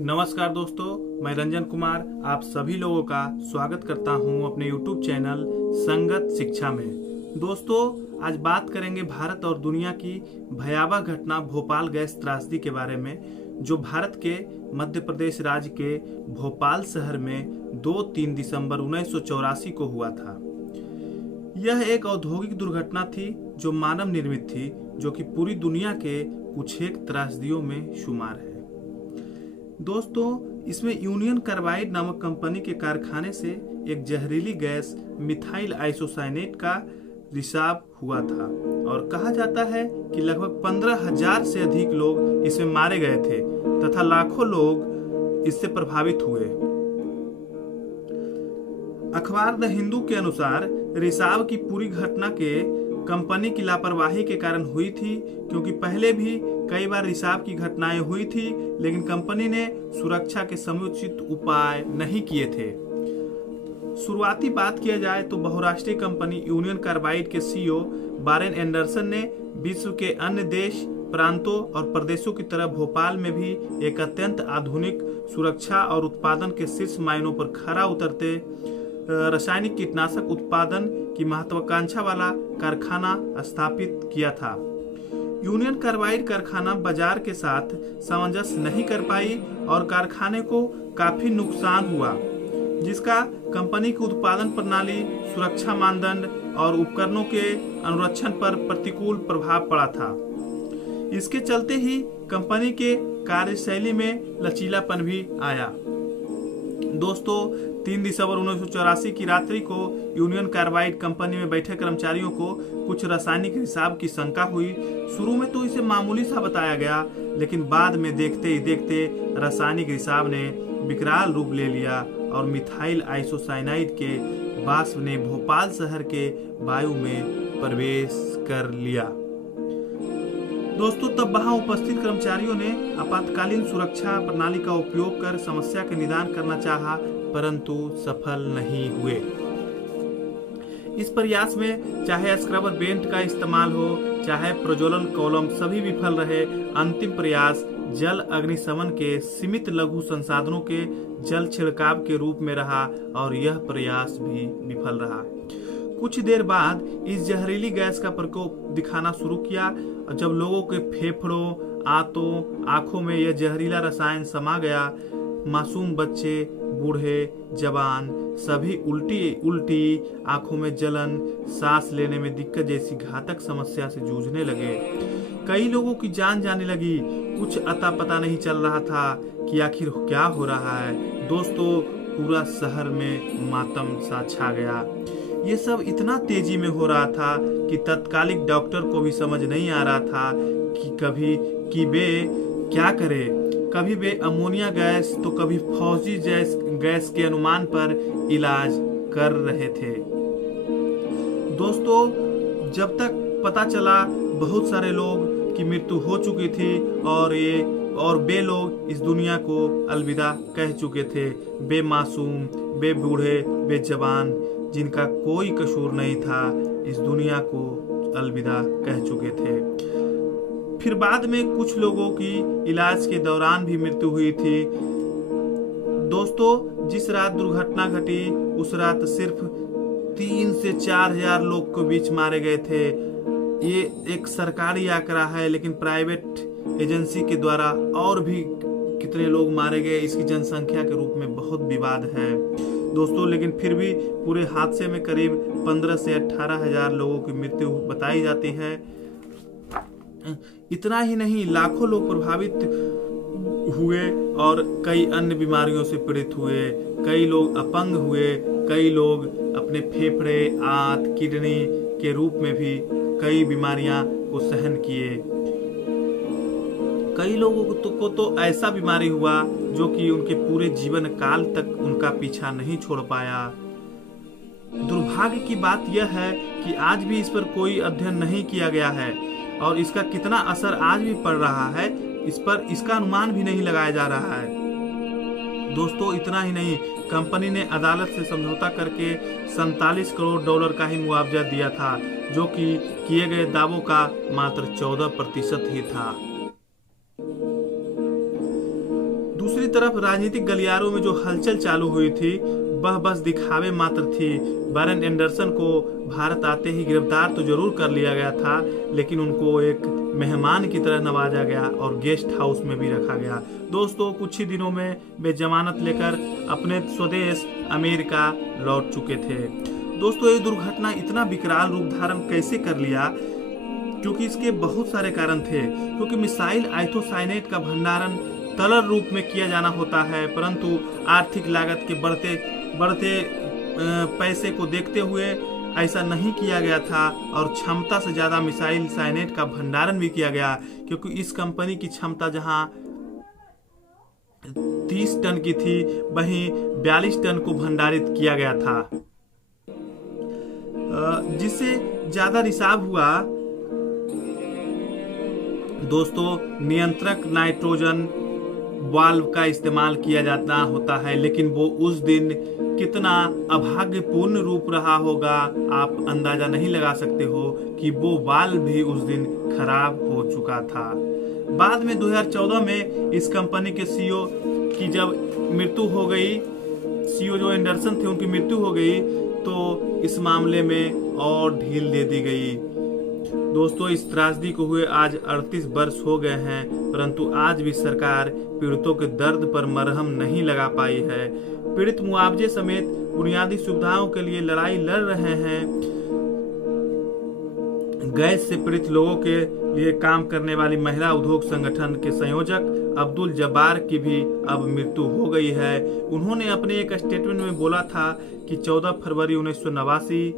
नमस्कार दोस्तों, मैं रंजन कुमार आप सभी लोगों का स्वागत करता हूं अपने YouTube चैनल संगत शिक्षा में। दोस्तों, आज बात करेंगे भारत और दुनिया की भयावह घटना भोपाल गैस त्रासदी के बारे में, जो भारत के मध्य प्रदेश राज्य के भोपाल शहर में 2-3 दिसंबर 1984 को हुआ था। यह एक औद्योगिक दुर्घटना थी जो मानव निर्मित थी, जो कि पूरी दुनिया के कुछ एक त्रासदियों में शुमार है। दोस्तों, इसमें यूनियन कार्बाइड नामक कंपनी के कारखाने से एक जहरीली गैस मिथाइल आइसोसाइनेट का रिसाव हुआ था और कहा जाता है कि लगभग 15,000 से अधिक लोग इसमें मारे गए थे तथा लाखों लोग इससे प्रभावित हुए। अखबार द हिंदू के अनुसार रिसाव की पूरी घटना के कंपनी की लापरवाही के कारण हुई थी, क्योंकि पहले भी कई बार रिसाव की घटनाएं हुई थी, लेकिन कंपनी ने सुरक्षा के समुचित उपाय नहीं किए थे। शुरुआती बात किया जाए तो बहुराष्ट्रीय कंपनी यूनियन कार्बाइड के सीईओ बारेन एंडरसन ने विश्व के अन्य देश, प्रांतों और प्रदेशों की तरह भोपाल में भी एक अत्यंत आधुनिक सुरक्षा और उत्पादन के शीर्ष मायनों पर खरा उतरते रासायनिक कीटनाशक उत्पादन की महत्वाकांक्षा वाला कारखाना स्थापित किया था। यूनियन कार्बाइड कारखाना बाजार के साथ सामंजस्य नहीं कर पाई और कारखाने को काफी नुकसान हुआ, जिसका कंपनी की उत्पादन प्रणाली, सुरक्षा मानदंड और उपकरणों के अनुरक्षण पर प्रतिकूल प्रभाव पड़ा था। इसके चलते ही कंपनी के कार्यशैली में लचीलापन भी आया। दोस्तों, 3 दिसंबर 1984 की रात्रि को यूनियन कार्बाइड कंपनी में बैठे कर्मचारियों को कुछ रासायनिक रिसाव की शंका हुई। शुरू में तो इसे मामूली सा बताया गया, लेकिन बाद में देखते ही देखते रासायनिक रिसाव ने विकराल रूप ले लिया और मिथाइल आइसोसाइनाइड के वाष्प ने भोपाल शहर के वायु में प्रवेश कर लिया। दोस्तों, तब वहां उपस्थित कर्मचारियों ने आपातकालीन सुरक्षा प्रणाली का उपयोग कर समस्या के निदान करना चाहा, परंतु सफल नहीं हुए। इस प्रयास में चाहे स्क्रबर बेंट का इस्तेमाल हो, चाहे प्रज्वलन कॉलम, सभी विफल रहे। अंतिम प्रयास जल अग्निशमन के सीमित लघु संसाधनों के जल छिड़काव के रूप में रहा और यह प्रयास भी विफल रहा। कुछ देर बाद इस जहरीली गैस का प्रकोप दिखाना शुरू किया। जब लोगों के फेफड़ों, आंतों, आंखों में यह जहरीला रसायन समा गया, मासूम बच्चे, बूढ़े, जवान सभी उल्टी, आंखों में जलन, सांस लेने में दिक्कत जैसी घातक समस्या से जूझने लगे। कई लोगों की जान जाने लगी। कुछ अता पता नहीं चल रहा था कि आखिर क्या हो रहा है। दोस्तों, पूरा शहर में मातम सा छा गया। ये सब इतना तेजी में हो रहा था कि तत्कालिक डॉक्टर को भी समझ नहीं आ रहा था कि वे क्या करे। कभी वे अमोनिया गैस तो कभी फौजी गैस के अनुमान पर इलाज कर रहे थे। दोस्तों, जब तक पता चला बहुत सारे लोग की मृत्यु हो चुकी थी और वे लोग इस दुनिया को अलविदा कह चुके थे। वे मासूम, वे बूढ़े, वे जवान, जिनका कोई कसूर नहीं था, इस दुनिया को अलविदा कह चुके थे। फिर बाद में कुछ लोगों की इलाज के दौरान भी मृत्यु हुई थी। दोस्तों, जिस रात दुर्घटना घटी उस रात सिर्फ 3 से 4 हजार लोग के बीच मारे गए थे। ये एक सरकारी आंकड़ा है, लेकिन प्राइवेट एजेंसी के द्वारा और भी कितने लोग मारे गए, इसकी जनसंख्या के रूप में बहुत विवाद है दोस्तों। लेकिन फिर भी पूरे हादसे में करीब 15 से 18 हजार लोगों की मृत्यु बताई जाती है। इतना ही नहीं, लाखों लोग प्रभावित हुए और कई अन्य बीमारियों से पीड़ित हुए। कई लोग अपंग हुए, कई लोग अपने फेफड़े, आंत, किडनी के रूप में भी कई बीमारियां को सहन किए। कई लोगों को तो ऐसा बीमारी हुआ जो कि उनके पूरे जीवन काल तक उनका पीछा नहीं छोड़ पाया। दुर्भाग्य की बात यह है कि आज भी इस पर कोई अध्ययन नहीं किया गया है और इसका कितना असर आज भी पड़ रहा है, इसका अनुमान भी नहीं लगाया जा रहा है। दोस्तों, इतना ही नहीं, कंपनी ने अदालत से समझौता करके $47 करोड़ का ही मुआवजा दिया था, जो कि किए गए दावों का मात्र 14% ही था। दूसरी तरफ राजनीतिक गलियारों में जो हलचल चालू हुई थी वह बस दिखावे मात्र थी। बैरन एंडरसन को भारत आते ही गिरफ्तार तो जरूर कर लिया गया था, लेकिन उनको एक मेहमान की तरह नवाजा गया और गेस्ट हाउस में भी रखा गया। दोस्तों, कुछ ही दिनों में वे जमानत लेकर अपने स्वदेश अमेरिका लौट चुके थे। दोस्तों, ये दुर्घटना इतना विकराल रूप धारण कैसे कर लिया, क्योंकि इसके बहुत सारे कारण थे। क्योंकि मिसाइल आइथोसाइनेट का भंडारण तरल रूप में किया जाना होता है, परंतु आर्थिक लागत के बढ़ते पैसे को देखते हुए ऐसा नहीं किया गया था और क्षमता से ज्यादा मिसाइल साइनेट का भंडारण भी किया गया, क्योंकि इस कंपनी की क्षमता जहां 30 टन की थी वहीं 42 टन को भंडारित किया गया था, जिससे ज्यादा रिसाव हुआ। दोस्तों, नियंत्रक नाइट्रोजन वाल्व का इस्तेमाल किया जाता होता है, लेकिन वो उस दिन कितना अभाग्यपूर्ण रूप रहा होगा आप अंदाजा नहीं लगा सकते हो कि वो वाल्व भी उस दिन खराब हो चुका था। बाद में 2014 में इस कंपनी के सीईओ की जब मृत्यु हो गई, सीईओ जो एंडरसन थे उनकी मृत्यु हो गई, तो इस मामले में और ढील दे दी गई। दोस्तों, इस त्रासदी को हुए आज 38 वर्ष हो गए हैं, परंतु आज भी सरकार पीड़ितों के दर्द पर मरहम नहीं लगा पाई है। पीड़ित मुआवजे समेत बुनियादी सुविधाओं के लिए लड़ाई लड़ रहे हैं। गैस से पीड़ित लोगों के लिए काम करने वाली महिला उद्योग संगठन के संयोजक अब्दुल जब्बार की भी अब मृत्यु हो गई है। उन्होंने अपने एक स्टेटमेंट में बोला था कि 14 फरवरी 1989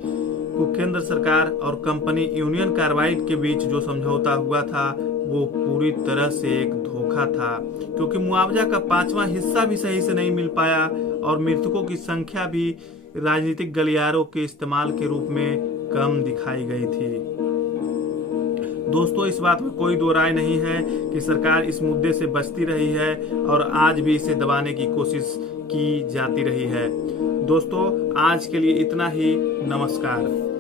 को केंद्र सरकार और कंपनी यूनियन कार्बाइड के बीच जो समझौता हुआ था वो पूरी तरह से एक धोखा था, क्योंकि मुआवजा का 5वां हिस्सा भी सही से नहीं मिल पाया और मृतकों की संख्या भी राजनीतिक गलियारों के इस्तेमाल के रूप में कम दिखाई गई थी। दोस्तों, इस बात में कोई दो राय नहीं है कि सरकार इस मुद्दे से बचती रही है और आज भी इसे दबाने की कोशिश की जाती रही है। दोस्तों, आज के लिए इतना ही। नमस्कार।